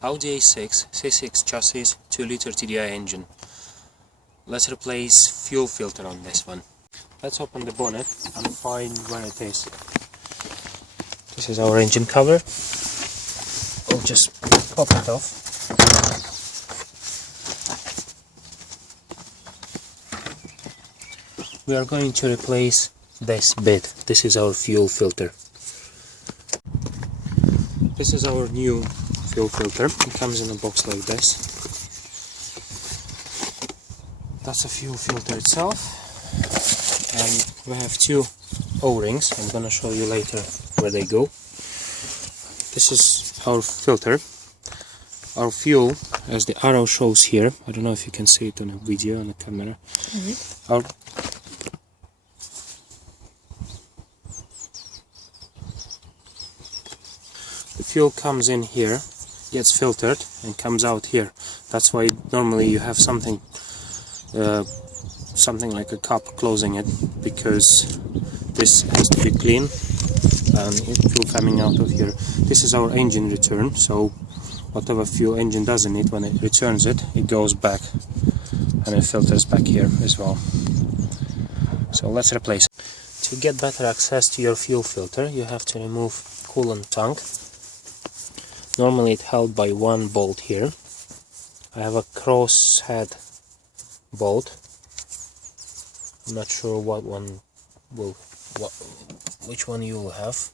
Audi A6 C6 chassis 2-liter TDI engine. Let's replace fuel filter on this one. Let's open the bonnet and find where it is. This is our engine cover. We'll just pop it off. We are going to replace this bit. This is our fuel filter. This is our new fuel filter. It comes in a box like this. That's the fuel filter itself. And we have two O-rings. I'm gonna show you later where they go. This is our filter. Our fuel, as the arrow shows here, I don't know if you can see it on a video, on the camera. The fuel comes in here, gets filtered and comes out here. That's why normally you have something like a cup closing it, because this has to be clean and fuel coming out of here. This is our engine return, so whatever fuel engine does in it, when it returns it, it goes back and it filters back here as well. So let's replace it. To get better access to your fuel filter, you have to remove coolant tank. Normally it's held by one bolt here. I have a cross head bolt. I'm not sure which one you will have.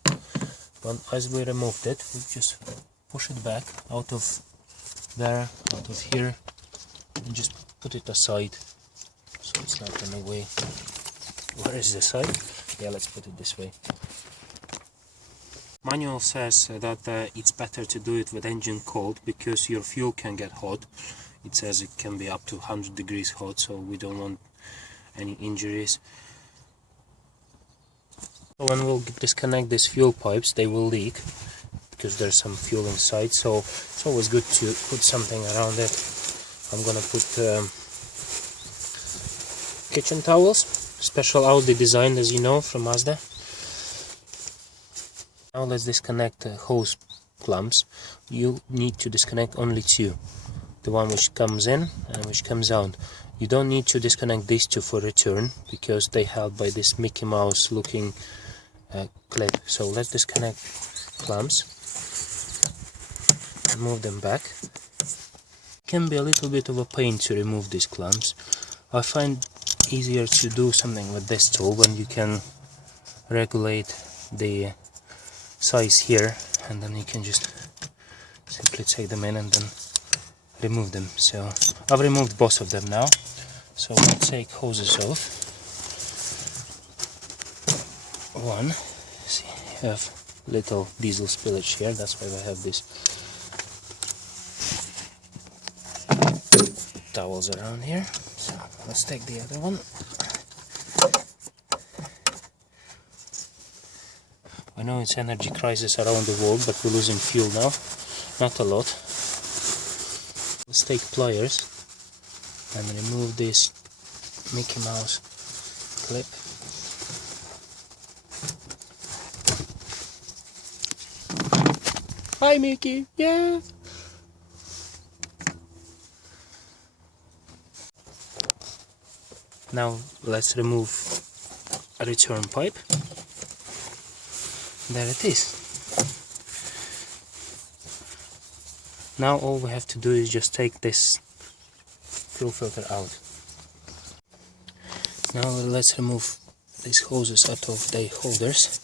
But as we removed it, we just push it back out of there, out of here, and just put it aside so it's not in the way. Where is the side? Yeah, let's put it this way. Manual says that it's better to do it with engine cold because your fuel can get hot. It says it can be up to 100 degrees hot, so we don't want any injuries. When we'll disconnect these fuel pipes, they will leak because there's some fuel inside, so it's always good to put something around it. I'm gonna put kitchen towels, special Audi design, as you know, from Mazda. Now let's disconnect the hose clamps. You need to disconnect only two. The one which comes in and which comes out. You don't need to disconnect these two for return because they held by this Mickey Mouse looking clip. So let's disconnect clamps and move them back. It can be a little bit of a pain to remove these clamps. I find easier to do something with this tool when you can regulate the size here, and then you can just simply take them in and then remove them. So I've removed both of them now, so we'll take hoses off. One, see, you have little diesel spillage here, that's why we have these towels around here. So let's take the other one. I know it's energy crisis around the world, but we're losing fuel now. Not a lot. Let's take pliers and remove this Mickey Mouse clip. Hi Mickey! Yeah! Now let's remove a return pipe. There it is. Now all we have to do is just take this fuel filter out. Now let's remove these hoses out of the holders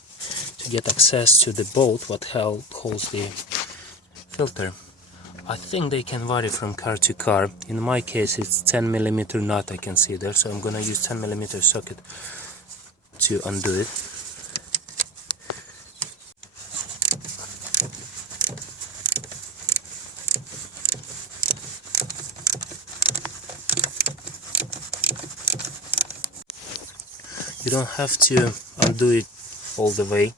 to get access to the bolt what holds the filter. I think they can vary from car to car. In my case it's 10mm nut I can see there, so I'm gonna use 10mm socket to undo it. You don't have to undo it all the way,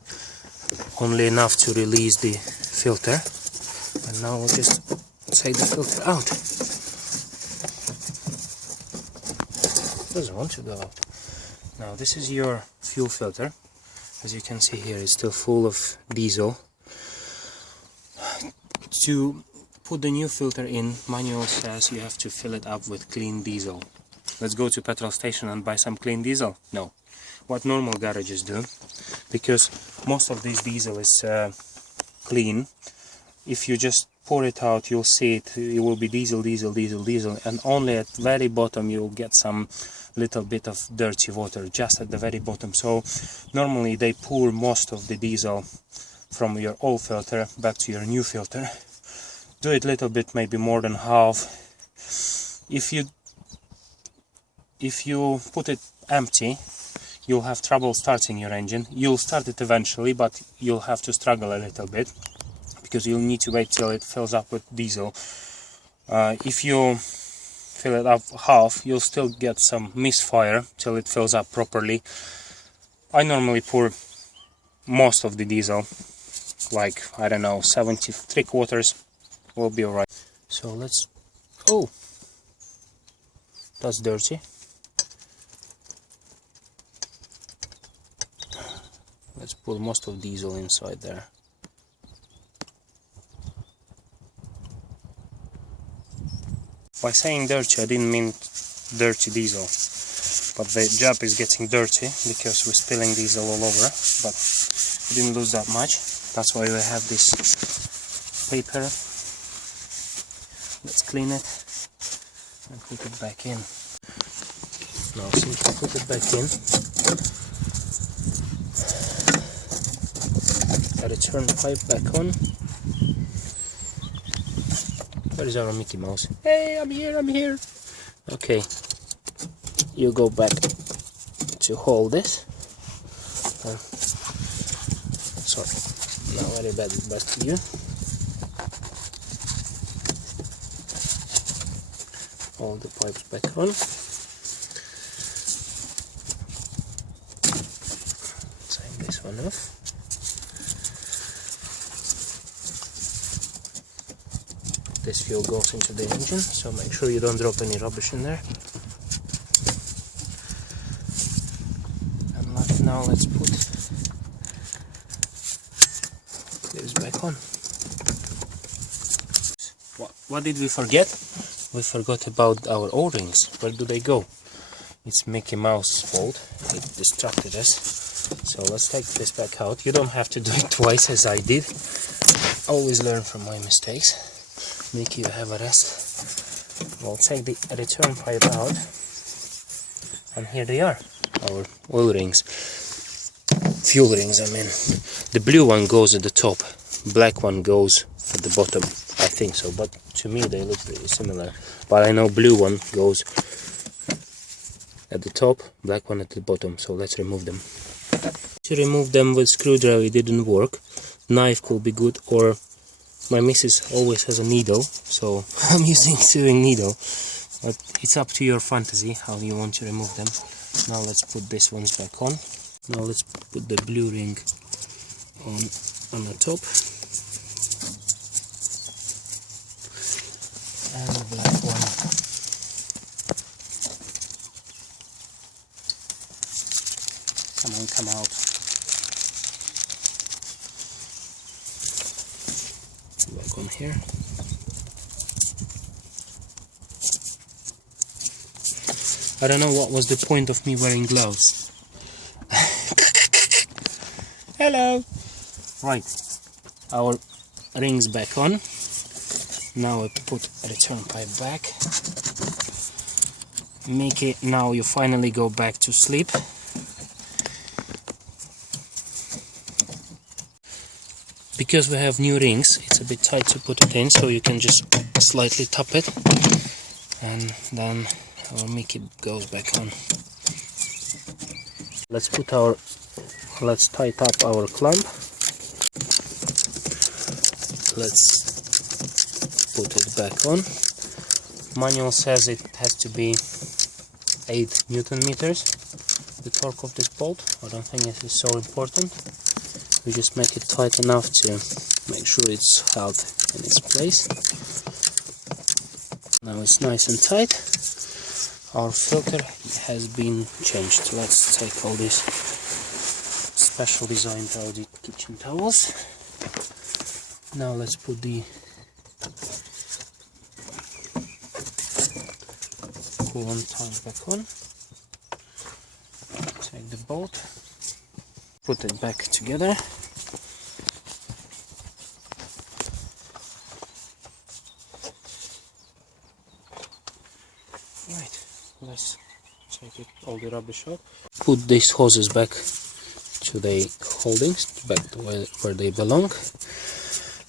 only enough to release the filter. And now we'll just take the filter out. It doesn't want to go out. Now this is your fuel filter. As you can see here, it's still full of diesel. To put the new filter in, manual says you have to fill it up with clean diesel. Let's go to petrol station and buy some clean diesel? No. What normal garages do, because most of this diesel is clean, if you just pour it out, you'll see it will be diesel, and only at very bottom you'll get some little bit of dirty water, just at the very bottom. So normally they pour most of the diesel from your old filter back to your new filter. Do it a little bit, maybe more than half. If you put it empty, you'll have trouble starting your engine. You'll start it eventually, but you'll have to struggle a little bit, because you'll need to wait till it fills up with diesel. If you fill it up half, you'll still get some misfire till it fills up properly. I normally pour most of the diesel, like, I don't know, 73/4 will be alright. So let's... oh! That's dirty. Let's put most of diesel inside there. By saying dirty, I didn't mean dirty diesel, but the job is getting dirty because we're spilling diesel all over, but we didn't lose that much. That's why we have this paper. Let's clean it and put it back in. Now since we put it back in, the return pipe back on. Where is our Mickey Mouse? Hey, I'm here, I'm here! Okay, you go back to hold this. Sorry, now very bad view. All the pipes back on. Take this one off. This fuel goes into the engine, so make sure you don't drop any rubbish in there. And now let's put this back on. What did we forget? We forgot about our O-rings. Where do they go? It's Mickey Mouse's fault. It distracted us. So let's take this back out. You don't have to do it twice as I did. Always learn from my mistakes. Mickey, you have a rest. We'll take the return pipe out, and here they are, our oil rings, fuel rings I mean. The blue one goes at the top, black one goes at the bottom, I think so, but to me they look pretty similar. But I know blue one goes at the top, black one at the bottom, so let's remove them. To remove them with screwdriver it didn't work. Knife could be good, or my missus always has a needle, so I'm using sewing needle, but it's up to your fantasy how you want to remove them. Now let's put these ones back on. Now let's put the blue ring on the top, and the black one. Come on, come out. Back on here. I don't know what was the point of me wearing gloves. Hello! Right, our rings back on. Now I put a return pipe back. Mickey, now you finally go back to sleep. Because we have new rings, it's a bit tight to put it in, so you can just slightly tap it, and then our Mickey goes back on. Let's tighten up our clamp. Let's put it back on. Manual says it has to be 8 Newton meters, the torque of this bolt. I don't think this is so important. We just make it tight enough to make sure it's held in its place. Now it's nice and tight. Our filter has been changed. Let's take all these special designed Audi kitchen towels. Now let's put the coolant tank back on. Take the bolt, put it back together. Right, let's take all the rubbish out. Put these hoses back to the holdings, back to where they belong.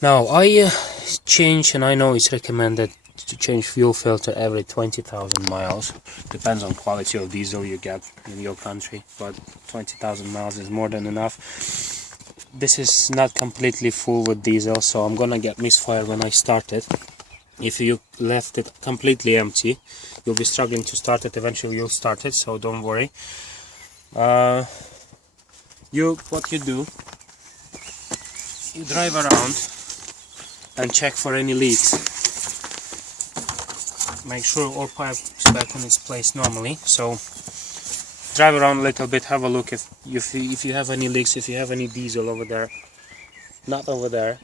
Now I change, and I know it's recommended to change fuel filter every 20,000 miles. Depends on quality of diesel you get in your country, but 20,000 miles is more than enough. This is not completely full with diesel, so I'm gonna get misfire when I start it. If you left it completely empty, you'll be struggling to start it. Eventually you'll start it, so don't worry. What you do, you drive around and check for any leaks. Make sure all pipes back on its place normally. So drive around a little bit, have a look if you have any leaks, if you have any diesel over there. Not over there.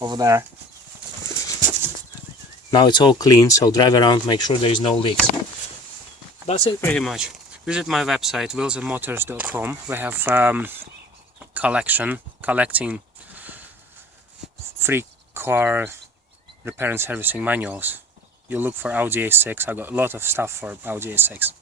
Over there. Now it's all clean, so drive around, make sure there is no leaks. That's it pretty much. Visit my website wheelsandmotors.com. We have collecting free car repair and servicing manuals. You look for Audi A6. I got a lot of stuff for Audi A6.